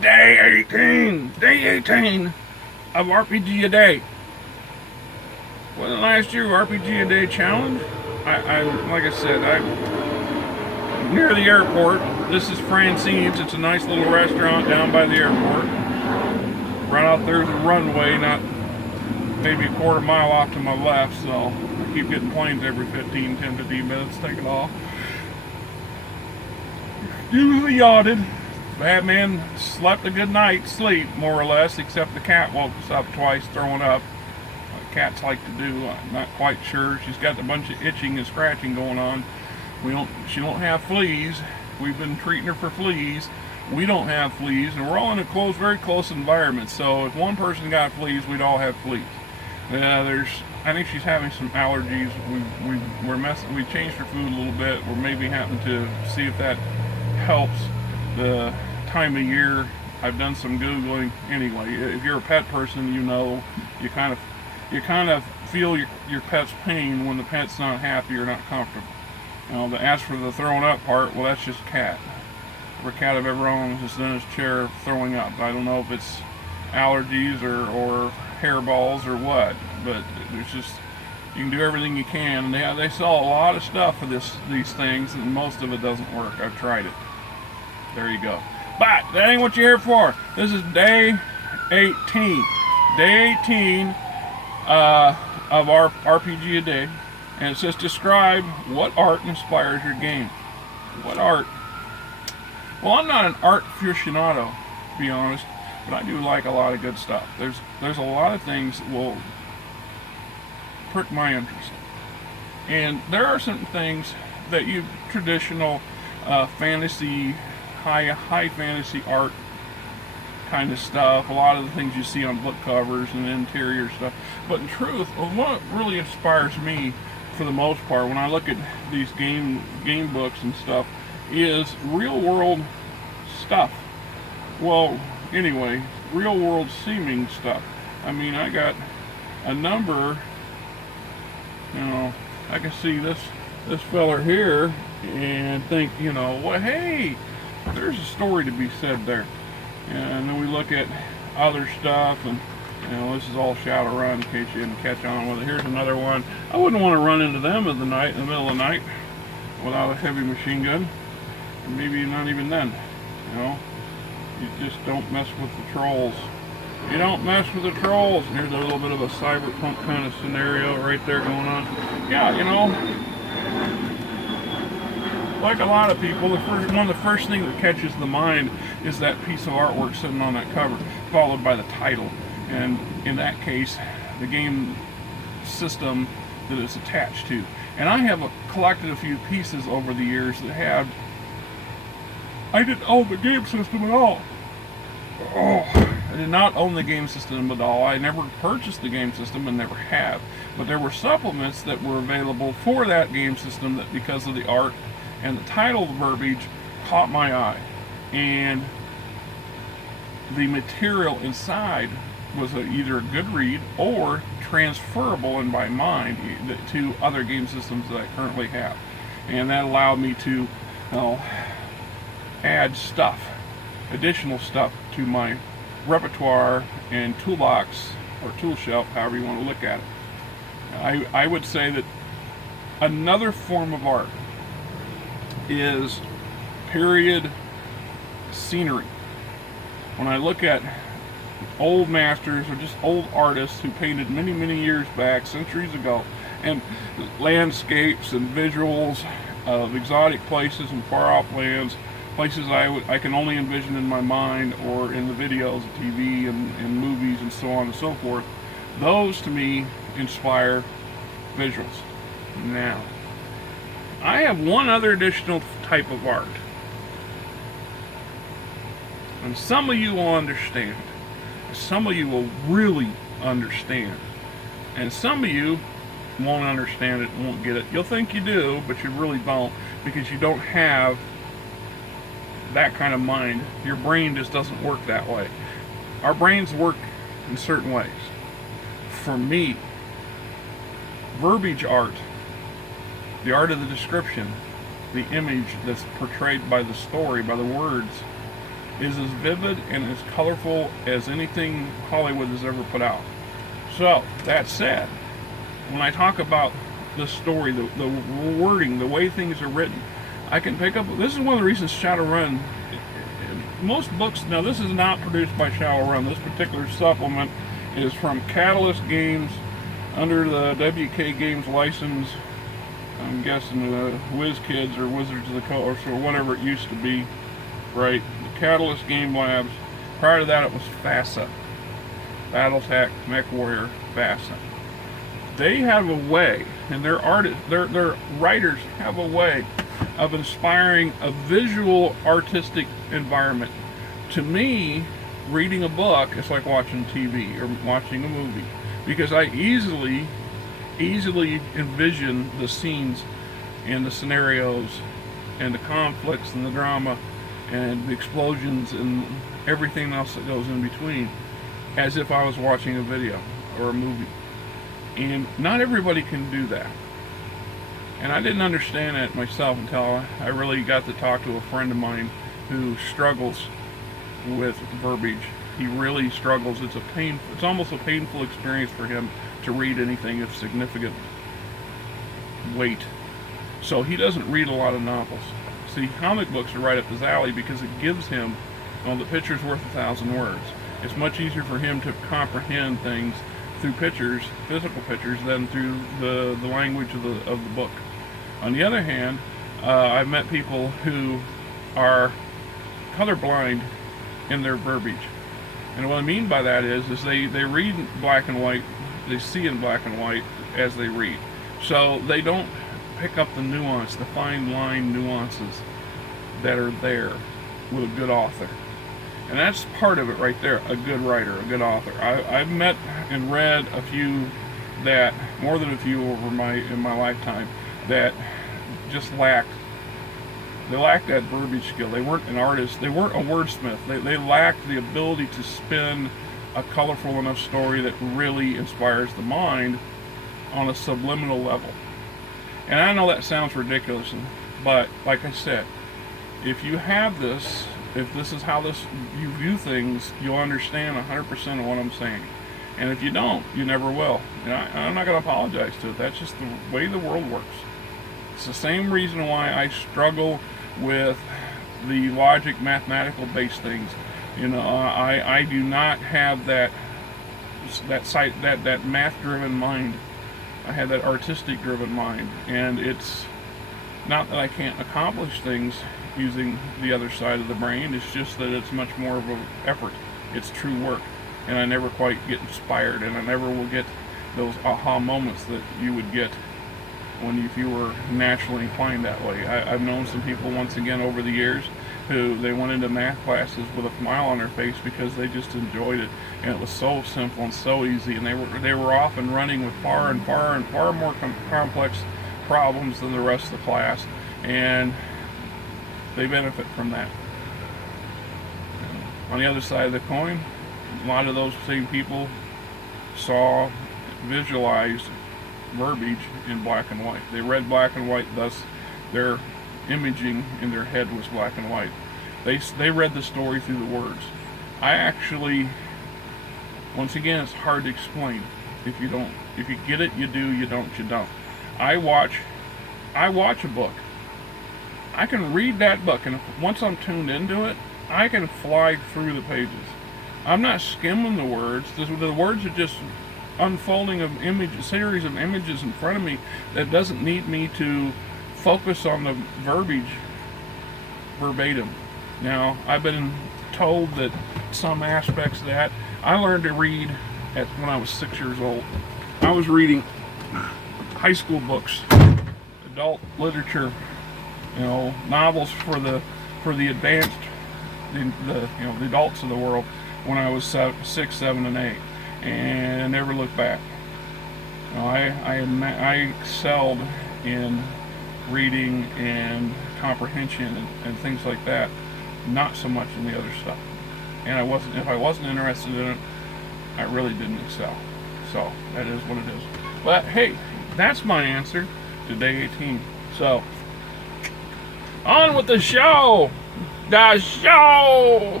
Day 18! Day 18 of RPG-A-Day. Well, last year RPG-A-Day challenge, like I said, I'm near the airport. This is Francine's. It's a nice little restaurant down by the airport. Right out there's a runway, not maybe a quarter mile off to my left, so I keep getting planes every 10, 15 minutes taking off. Usually yachted. Bad man slept a good night's sleep, more or less, except the cat woke us up twice throwing up. What cats like to do, I'm not quite sure. She's got a bunch of itching and scratching going on. She don't have fleas. We've been treating her for fleas. We don't have fleas, and we're all in a very close environment. So if one person got fleas, we'd all have fleas. I think she's having some allergies. We changed her food a little bit. We're maybe having to see if that helps. The time of year, I've done some Googling. Anyway, if you're a pet person, you know you kind of feel your pet's pain when the pet's not happy or not comfortable. As for the throwing up part, well, that's just cat. Every cat I've ever owned is in his chair throwing up. I don't know if it's allergies or hairballs or what, but there's just, you can do everything you can. And they sell a lot of stuff for these things, and most of it doesn't work. I've tried it. There you go. But that ain't what you're here for. This is day 18. Day 18 of our RPG-A-Day. And it says, describe what art inspires your game. What art? Well, I'm not an art aficionado, to be honest, but I do like a lot of good stuff. There's a lot of things that will prick my interest. And there are some things that traditional fantasy, high fantasy art kind of stuff, a lot of the things you see on book covers and interior stuff. But in truth, what really inspires me for the most part when I look at these game books and stuff is real world stuff. Well, anyway, real world seeming stuff. I mean, I got a number, I can see this feller here and think, well, hey, there's a story to be said there. And then we look at other stuff, and this is all Shadowrun in case you didn't catch on with it. Here's another one. I wouldn't want to run into them in the middle of the night without a heavy machine gun. And maybe not even then. You just don't mess with the trolls. You don't mess with the trolls. And here's a little bit of a cyberpunk kind of scenario right there going on. Yeah, like a lot of people, one of the first things that catches the mind is that piece of artwork sitting on that cover, followed by the title. And in that case, the game system that it's attached to. And I have collected a few pieces over the years that had, I didn't own the game system at all. I did not own the game system at all. I never purchased the game system and never have. But there were supplements that were available for that game system that, because of the art and the title verbiage, caught my eye. And the material inside was either a good read or transferable in my mind to other game systems that I currently have. And that allowed me to add stuff, additional stuff to my repertoire and toolbox or tool shelf, however you want to look at it. I would say that another form of art is period scenery. When I look at old masters or just old artists who painted many years back, centuries ago, and landscapes and visuals of exotic places and far off lands, places I can only envision in my mind or in the videos, TV and movies and so on and so forth, those to me inspire visuals. Now, I have one other additional type of art, and some of you will understand. Some of you will really understand. And some of you won't understand it, won't get it. You'll think you do, but you really don't, because you don't have that kind of mind. Your brain just doesn't work that way. Our brains work in certain ways. For me, verbiage art, the art of the description, the image that's portrayed by the story, by the words, is as vivid and as colorful as anything Hollywood has ever put out. So, that said, when I talk about the story, the wording, the way things are written, I can pick up. This is one of the reasons Shadowrun, most books, now this is not produced by Shadowrun. This particular supplement is from Catalyst Games under the WK Games license. I'm guessing Whiz Kids or Wizards of the Coast or whatever it used to be, right? The Catalyst Game Labs. Prior to that, it was FASA, BattleTech Mech Warrior FASA. They have a way, and their writers have a way of inspiring a visual, artistic environment. To me, reading a book is like watching TV or watching a movie, because I easily envision the scenes and the scenarios and the conflicts and the drama and the explosions and everything else that goes in between as if I was watching a video or a movie. And not everybody can do that. And I didn't understand that myself until I really got to talk to a friend of mine who struggles with verbiage. He really struggles. It's almost a painful experience for him to read anything of significant weight. So he doesn't read a lot of novels. See, comic books are right up his alley because it gives him, well, the picture's worth 1,000 words. It's much easier for him to comprehend things through pictures, physical pictures, than through the language of the book. On the other hand, I've met people who are colorblind in their verbiage. And what I mean by that is they read black and white, they see in black and white as they read. So they don't pick up the nuance, the fine line nuances that are there with a good author. And that's part of it right there, a good writer, a good author. I've met and read a few that, more than a few in my lifetime, that just lacked that verbiage skill. They weren't an artist, they weren't a wordsmith. They lacked the ability to spin a colorful enough story that really inspires the mind on a subliminal level. And I know that sounds ridiculous, but like I said, if you have this, if this is how you view things, you'll understand 100% of what I'm saying. And if you don't, you never will. And I'm not going to apologize to it. That's just the way the world works. It's the same reason why I struggle with the logic, mathematical based things. You know, I do not have that math driven mind. I have that artistic driven mind, and it's not that I can't accomplish things using the other side of the brain. It's just that it's much more of an effort. It's true work, and I never quite get inspired, and I never will get those aha moments that you would get if you were naturally inclined that way. I've known some people, once again, over the years, who they went into math classes with a smile on their face because they just enjoyed it, and it was so simple and so easy, and they were off and running with far more complex problems than the rest of the class, and they benefit from that. On the other side of the coin, a lot of those same people visualized verbiage in black and white. They read black and white, thus their imaging in their head was black and white. They read the story through the words. I actually, once again, it's hard to explain. If you get it, you do. You don't, you don't. I watch a book. I can read that book, and once I'm tuned into it, I can fly through the pages. I'm not skimming the words. The words are just unfolding of images, series of images in front of me that doesn't need me to focus on the verbiage verbatim. Now, I've been told that some aspects of that, I learned to read when I was 6 years old. I was reading high school books, adult literature, novels for the advanced, the adults of the world when I was 6, 7, and 8, and never looked back. I excelled in reading and comprehension and things like that, not so much in the other stuff. And if I wasn't interested in it, I really didn't excel. So that is what it is. But hey, that's my answer to day 18. So on with the show. The show.